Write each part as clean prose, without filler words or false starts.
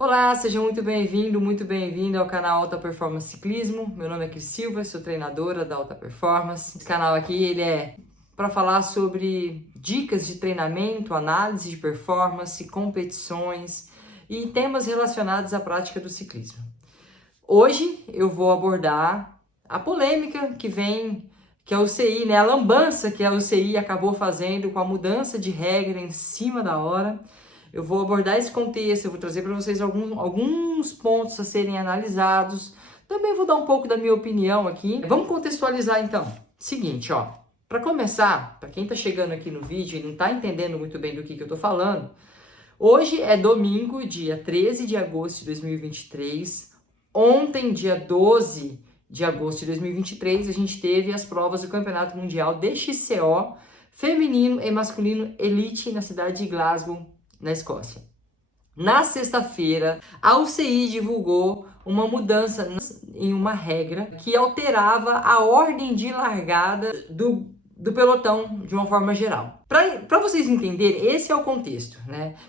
Olá, seja muito bem-vindo ao canal Alta Performance Ciclismo. Meu nome é Cris Silva, sou treinadora da Alta Performance. Esse canal aqui ele é para falar sobre dicas de treinamento, análise de performance, competições e temas relacionados à prática do ciclismo. Hoje eu vou abordar a polêmica que a UCI, a lambança que a UCI acabou fazendo com a mudança de regra em cima da hora. Eu vou abordar esse contexto, eu vou trazer para vocês alguns pontos a serem analisados. Também vou dar um pouco da minha opinião aqui. Vamos contextualizar então. Seguinte, ó. Para começar, para quem está chegando aqui no vídeo e não está entendendo muito bem do que eu estou falando, hoje é domingo, dia 13 de agosto de 2023. Ontem, dia 12 de agosto de 2023, a gente teve as provas do Campeonato Mundial de XCO feminino e masculino elite na cidade de Glasgow, na Escócia. Na sexta-feira, a UCI divulgou uma mudança em uma regra que alterava a ordem de largada do pelotão de uma forma geral. Para vocês entenderem, esse é o contexto,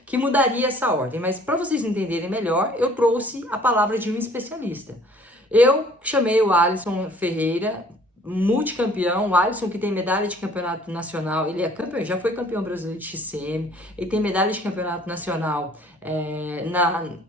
que mudaria essa ordem. Mas para vocês entenderem melhor, eu trouxe a palavra de um especialista. Eu chamei o Alisson Ferreira, multicampeão, o Alisson que tem medalha de campeonato nacional, ele é campeão, já foi campeão brasileiro de XCM, ele tem medalha de campeonato nacional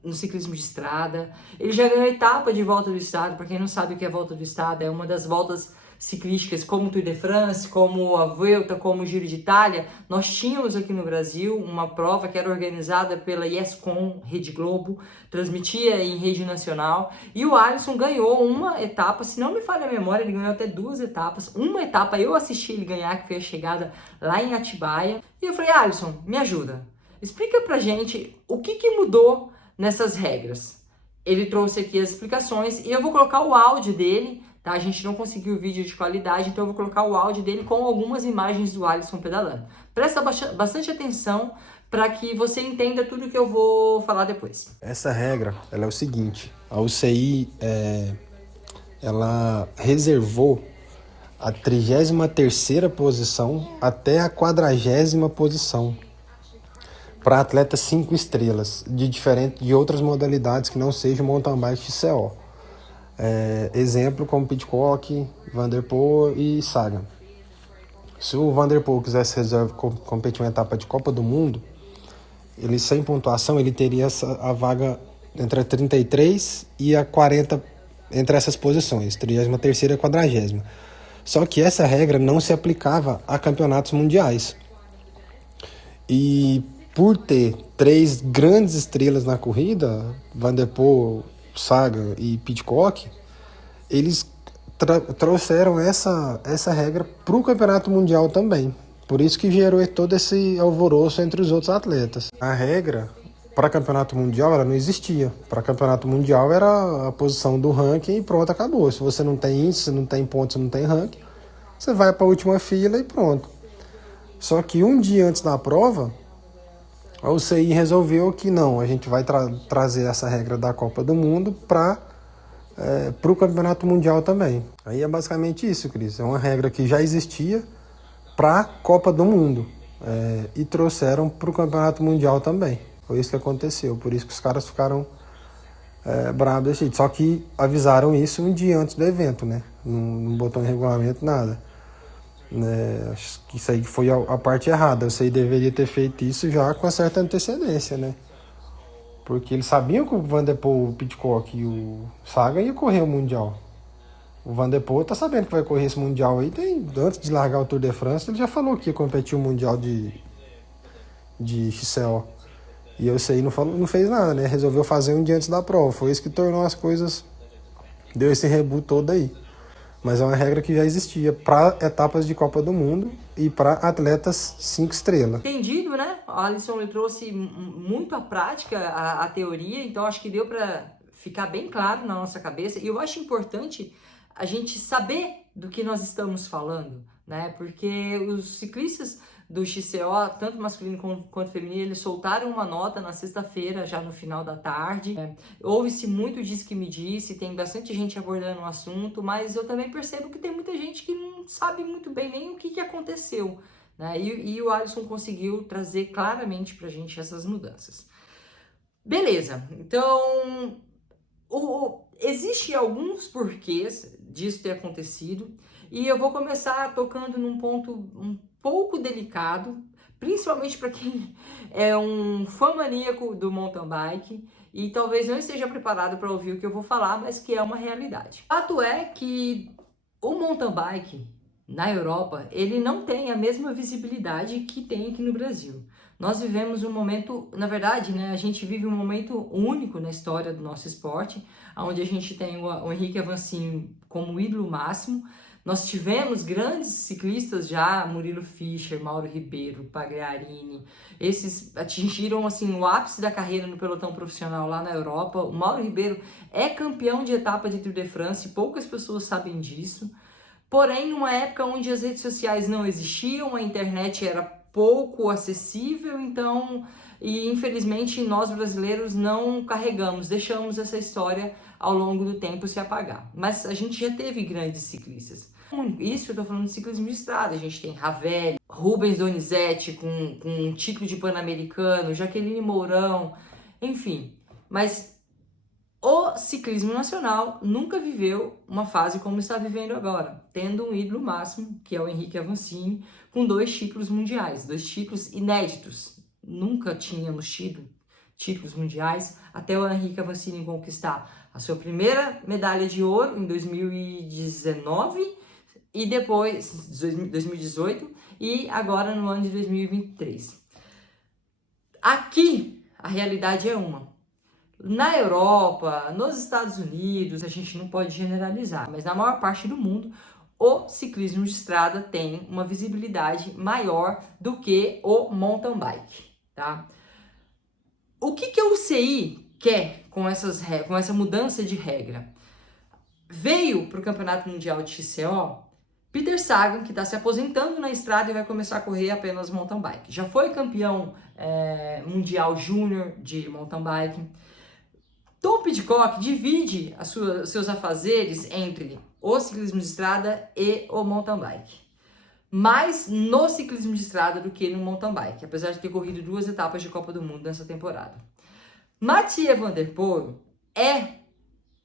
no ciclismo de estrada, ele já ganhou etapa de volta do estado. Para quem não sabe o que é volta do estado, é uma das voltas ciclísticas como o Tour de France, como a Vuelta, como o Giro de Itália. Nós tínhamos aqui no Brasil uma prova que era organizada pela YesCom, Rede Globo, transmitia em rede nacional, e o Alisson ganhou uma etapa, se não me falha a memória, ele ganhou até 2 etapas. Uma etapa eu assisti ele ganhar, que foi a chegada lá em Atibaia, e eu falei: Alisson, me ajuda, explica pra gente o que mudou nessas regras. Ele trouxe aqui as explicações e eu vou colocar o áudio dele. Tá? A gente não conseguiu vídeo de qualidade, então eu vou colocar o áudio dele com algumas imagens do Alisson pedalando. Presta bastante atenção para que você entenda tudo que eu vou falar depois. Essa regra, ela é o seguinte: a UCI ela reservou a 33ª posição até a 40ª posição para atletas 5 estrelas, de outras modalidades que não sejam mountain bike XCO. Exemplo como Pidcock, Van der Poel e Sagan. Se o Van der Poel quisesse competir uma etapa de Copa do Mundo, ele sem pontuação, ele teria a vaga entre a 33 e a 40, entre essas posições, 33ª e a 40ª. Só que essa regra não se aplicava a campeonatos mundiais. E por ter 3 grandes estrelas na corrida, Van der Poel, Sagan e Pidcock, eles trouxeram essa regra para o campeonato mundial também. Por isso que gerou todo esse alvoroço entre os outros atletas. A regra para campeonato mundial ela não existia. Para campeonato mundial era a posição do ranking e pronto, acabou. Se você não tem índice, não tem pontos, não tem ranking, você vai para a última fila e pronto. Só que um dia antes da prova, a UCI resolveu que não, a gente vai trazer essa regra da Copa do Mundo para o campeonato mundial também. Aí é basicamente isso, Cris. É uma regra que já existia para a Copa do Mundo e trouxeram para o campeonato mundial também. Foi isso que aconteceu, por isso que os caras ficaram bravos desse jeito. Só que avisaram isso um dia antes do evento, né? Não botou em regulamento nada. Acho que isso aí foi a parte errada. Você deveria ter feito isso já com uma certa antecedência, né? Porque eles sabiam que o Van der Poel, o Pidcock e o Sagan iam correr o Mundial. O Van der Poel tá sabendo que vai correr esse Mundial aí. Antes de largar o Tour de France, ele já falou que ia competir o Mundial de XCO. E eu sei, não fez nada, né? Resolveu fazer um dia antes da prova. Foi isso que tornou as coisas... Deu esse reboot todo aí. Mas é uma regra que já existia para etapas de Copa do Mundo e para atletas 5 estrelas. Entendido, né? O Alisson ele trouxe muito à prática a teoria, então acho que deu para ficar bem claro na nossa cabeça. E eu acho importante a gente saber do que nós estamos falando, né? Porque os ciclistas do XCO, tanto masculino quanto feminino, eles soltaram uma nota na sexta-feira, já no final da tarde. Houve-se muito disso que me disse, tem bastante gente abordando o assunto, mas eu também percebo que tem muita gente que não sabe muito bem nem o que aconteceu, né? E o Alisson conseguiu trazer claramente pra gente essas mudanças. Beleza, então existem alguns porquês disso ter acontecido e eu vou começar tocando num ponto um pouco delicado, principalmente para quem é um fã maníaco do mountain bike e talvez não esteja preparado para ouvir o que eu vou falar, mas que é uma realidade. O fato é que o mountain bike na Europa, ele não tem a mesma visibilidade que tem aqui no Brasil. Nós vivemos um momento, na verdade, né, a gente vive um momento único na história do nosso esporte, onde a gente tem o Henrique Avancini como ídolo máximo. Nós tivemos grandes ciclistas já, Murilo Fischer, Mauro Ribeiro, Pagliarini, esses atingiram assim o ápice da carreira no pelotão profissional lá na Europa. O Mauro Ribeiro é campeão de etapa de Tour de France, poucas pessoas sabem disso. Porém, numa época onde as redes sociais não existiam, a internet era pouco acessível, então, e infelizmente nós brasileiros não carregamos, deixamos essa história ao longo do tempo se apagar. Mas a gente já teve grandes ciclistas. Isso eu tô falando de ciclismo de estrada, a gente tem Ravelli, Rubens Donizete com um título de Pan-Americano, Jaqueline Mourão, enfim. Mas o ciclismo nacional nunca viveu uma fase como está vivendo agora, tendo um ídolo máximo, que é o Henrique Avancini, com 2 títulos mundiais, 2 títulos inéditos. Nunca tínhamos tido títulos mundiais até o Henrique Avancini conquistar a sua primeira medalha de ouro em 2019 e depois 2018 e agora no ano de 2023. Aqui a realidade é uma. Na Europa, nos Estados Unidos, a gente não pode generalizar, mas na maior parte do mundo, o ciclismo de estrada tem uma visibilidade maior do que o mountain bike, tá? O que a UCI quer com essa mudança de regra? Veio para o Campeonato Mundial de XCO Peter Sagan, que está se aposentando na estrada e vai começar a correr apenas mountain bike. Já foi campeão mundial júnior de mountain bike. Tom Pidcock divide os seus afazeres entre o ciclismo de estrada e o mountain bike. Mais no ciclismo de estrada do que no mountain bike, apesar de ter corrido 2 etapas de Copa do Mundo nessa temporada. Mathieu van der Poel é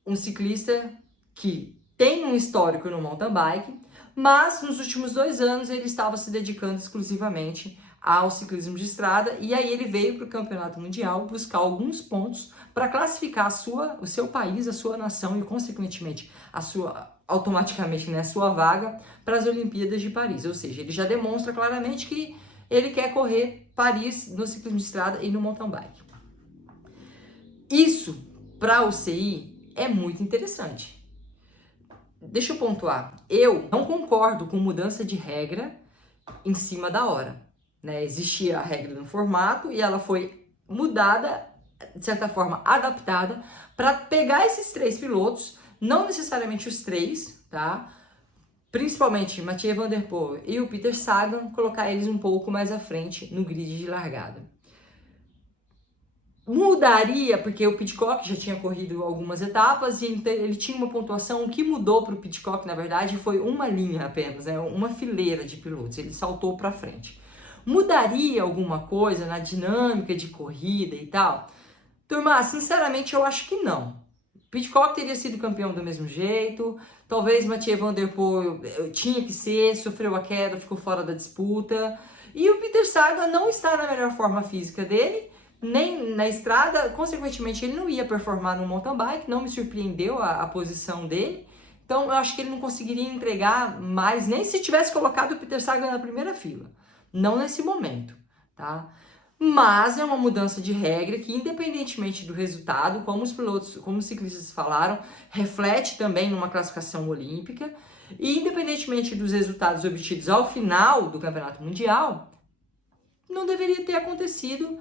um ciclista que tem um histórico no mountain bike, mas nos últimos 2 anos ele estava se dedicando exclusivamente ao ciclismo de estrada e aí ele veio para o Campeonato Mundial buscar alguns pontos para classificar o seu país, a sua nação e, consequentemente, automaticamente, né, a sua vaga para as Olimpíadas de Paris. Ou seja, ele já demonstra claramente que ele quer correr Paris no ciclismo de estrada e no mountain bike. Isso, para a UCI, é muito interessante. Deixa eu pontuar. Eu não concordo com mudança de regra em cima da hora. Né? Existia a regra no formato e ela foi mudada, de certa forma adaptada, para pegar esses 3 pilotos, não necessariamente os 3, tá? Principalmente Mathieu van der Poel e o Peter Sagan, colocar eles um pouco mais à frente no grid de largada. Mudaria, porque o Pidcock já tinha corrido algumas etapas e ele tinha uma pontuação. O que mudou para o Pidcock, na verdade, foi uma linha apenas, né? Uma fileira de pilotos, ele saltou para frente. Mudaria alguma coisa na dinâmica de corrida e tal? Turma, sinceramente eu acho que não. Pidcock teria sido campeão do mesmo jeito, talvez Mathieu van der Poel tinha que ser, sofreu a queda, ficou fora da disputa, e o Peter Sagan não está na melhor forma física dele, nem na estrada, consequentemente ele não ia performar no mountain bike, não me surpreendeu a posição dele, então eu acho que ele não conseguiria entregar mais, nem se tivesse colocado o Peter Sagan na primeira fila. Não nesse momento, tá? Mas é uma mudança de regra que, independentemente do resultado, como os pilotos, como os ciclistas falaram, reflete também numa classificação olímpica. E independentemente dos resultados obtidos ao final do Campeonato Mundial, não deveria ter acontecido,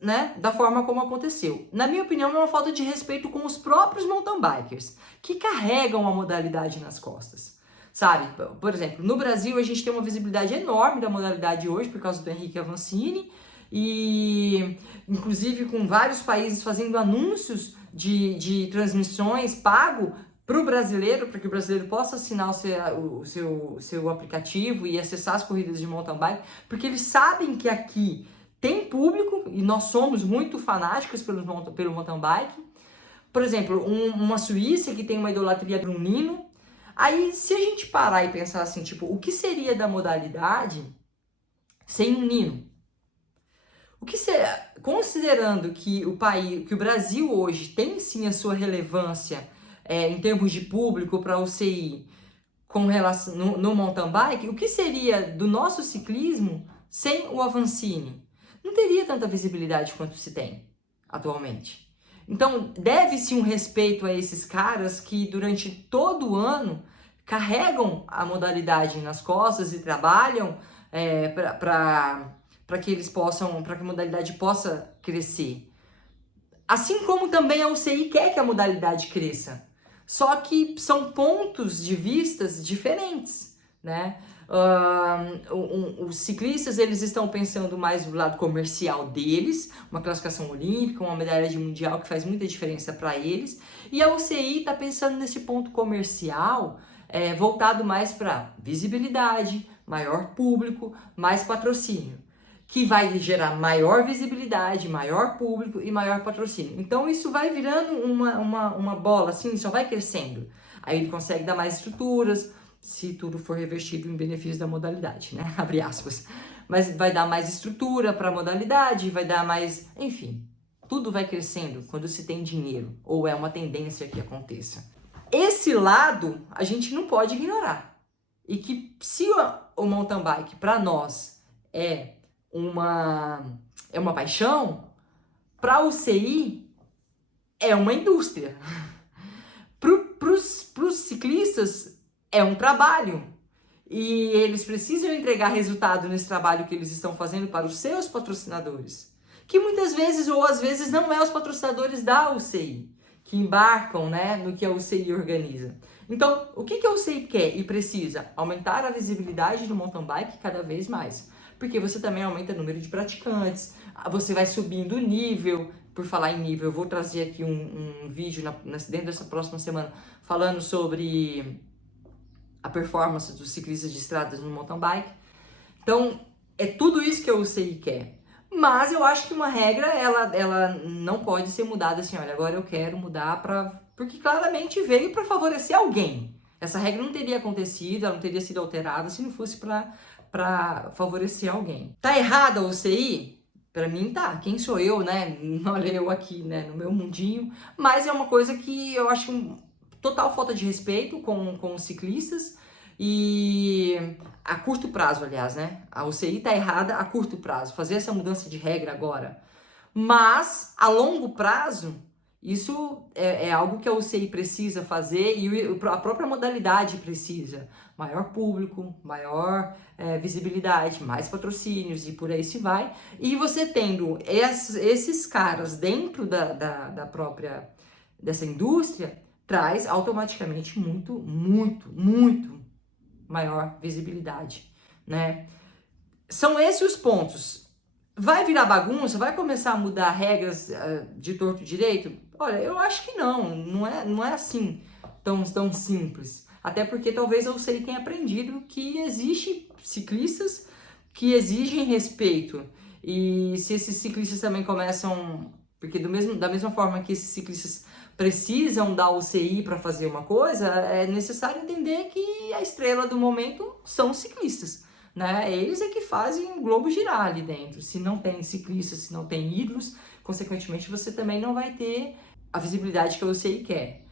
né, da forma como aconteceu. Na minha opinião, é uma falta de respeito com os próprios mountain bikers, que carregam a modalidade nas costas. Sabe, por exemplo, no Brasil a gente tem uma visibilidade enorme da modalidade hoje por causa do Henrique Avancini e inclusive com vários países fazendo anúncios de transmissões pago para o brasileiro, para que o brasileiro possa assinar o seu aplicativo e acessar as corridas de mountain bike, porque eles sabem que aqui tem público, e nós somos muito fanáticos pelo mountain bike. Por exemplo, uma Suíça que tem uma idolatria por um Nino. Aí, se a gente parar e pensar assim, tipo, o que seria da modalidade sem um Nino? O que será, considerando que que o Brasil hoje tem sim a sua relevância em termos de público para a UCI com relação no mountain bike, o que seria do nosso ciclismo sem o Avancini? Não teria tanta visibilidade quanto se tem atualmente. Então, deve-se um respeito a esses caras que durante todo o ano carregam a modalidade nas costas e trabalham para que eles possam, para que a modalidade possa crescer. Assim como também a UCI quer que a modalidade cresça. Só que são pontos de vistas diferentes, né? Os ciclistas, eles estão pensando mais do lado comercial deles, uma classificação olímpica, uma medalha de mundial que faz muita diferença para eles, e a UCI está pensando nesse ponto comercial voltado mais para visibilidade, maior público, mais patrocínio, que vai gerar maior visibilidade, maior público e maior patrocínio. Então isso vai virando uma bola, assim, só vai crescendo. Aí ele consegue dar mais estruturas, se tudo for revestido em benefício da modalidade, né? Abre aspas. Mas vai dar mais estrutura para a modalidade, vai dar mais... Enfim, tudo vai crescendo quando se tem dinheiro, ou é uma tendência que aconteça. Esse lado a gente não pode ignorar. E que se o mountain bike para nós é uma paixão, para a UCI é uma indústria. Para os ciclistas é um trabalho. E eles precisam entregar resultado nesse trabalho que eles estão fazendo para os seus patrocinadores. Que muitas vezes, ou às vezes, não é os patrocinadores da UCI, que embarcam, né, no que a UCI organiza. Então, o que a UCI quer e precisa? Aumentar a visibilidade do mountain bike cada vez mais. Porque você também aumenta o número de praticantes, você vai subindo o nível. Por falar em nível, eu vou trazer aqui um vídeo dentro dessa próxima semana falando sobre a performance dos ciclistas de estradas no mountain bike. Então, é tudo isso que a UCI quer. Mas eu acho que uma regra, ela não pode ser mudada assim, olha, agora eu quero mudar porque claramente veio para favorecer alguém. Essa regra não teria acontecido, ela não teria sido alterada se não fosse para favorecer alguém. Tá errada a UCI? Para mim tá. Quem sou eu, né? Olha eu aqui, né, no meu mundinho. Mas é uma coisa que eu acho total falta de respeito com os ciclistas. E a curto prazo, aliás, né? A UCI tá errada a curto prazo, fazer essa mudança de regra agora. Mas, a longo prazo, isso é algo que a UCI precisa fazer e a própria modalidade precisa. Maior público, maior visibilidade, mais patrocínios e por aí se vai. E você tendo esses caras dentro da própria dessa indústria, traz automaticamente muito maior visibilidade, né? São esses os pontos. Vai virar bagunça? Vai começar a mudar regras de torto e direito? Olha, eu acho que não é assim tão simples. Até porque talvez a UCI tenha aprendido que existe ciclistas que exigem respeito. E se esses ciclistas também começam... Porque da mesma forma que esses ciclistas precisam da UCI para fazer uma coisa, é necessário entender que a estrela do momento são os ciclistas, né? Eles é que fazem o globo girar ali dentro. Se não tem ciclistas, se não tem ídolos, consequentemente você também não vai ter a visibilidade que a UCI quer.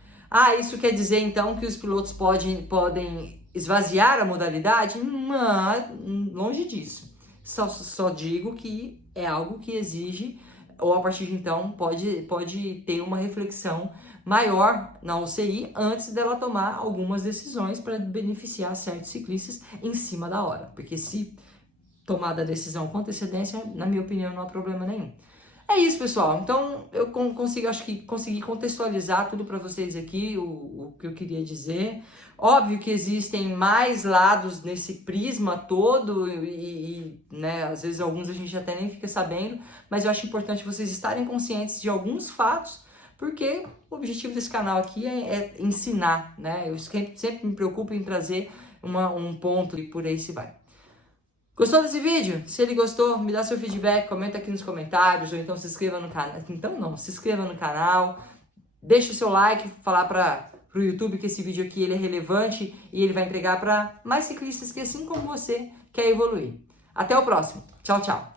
Isso quer dizer então que os pilotos podem esvaziar a modalidade? Não, longe disso. Só digo que é algo que exige, ou a partir de então pode ter uma reflexão maior na UCI antes dela tomar algumas decisões para beneficiar certos ciclistas em cima da hora. Porque se tomada a decisão com antecedência, na minha opinião, não há problema nenhum. É isso, pessoal. Então, eu acho que consegui contextualizar tudo para vocês aqui, o que eu queria dizer. Óbvio que existem mais lados nesse prisma todo né, às vezes alguns a gente até nem fica sabendo, mas eu acho importante vocês estarem conscientes de alguns fatos, porque o objetivo desse canal aqui é ensinar, né? Eu sempre me preocupo em trazer um ponto e por aí se vai. Gostou desse vídeo? Se ele gostou, me dá seu feedback, comenta aqui nos comentários, ou então se inscreva no canal. Então não, se inscreva no canal, deixa o seu like, falar para o YouTube que esse vídeo aqui ele é relevante e ele vai entregar para mais ciclistas que, assim como você, quer evoluir. Até o próximo. Tchau, tchau.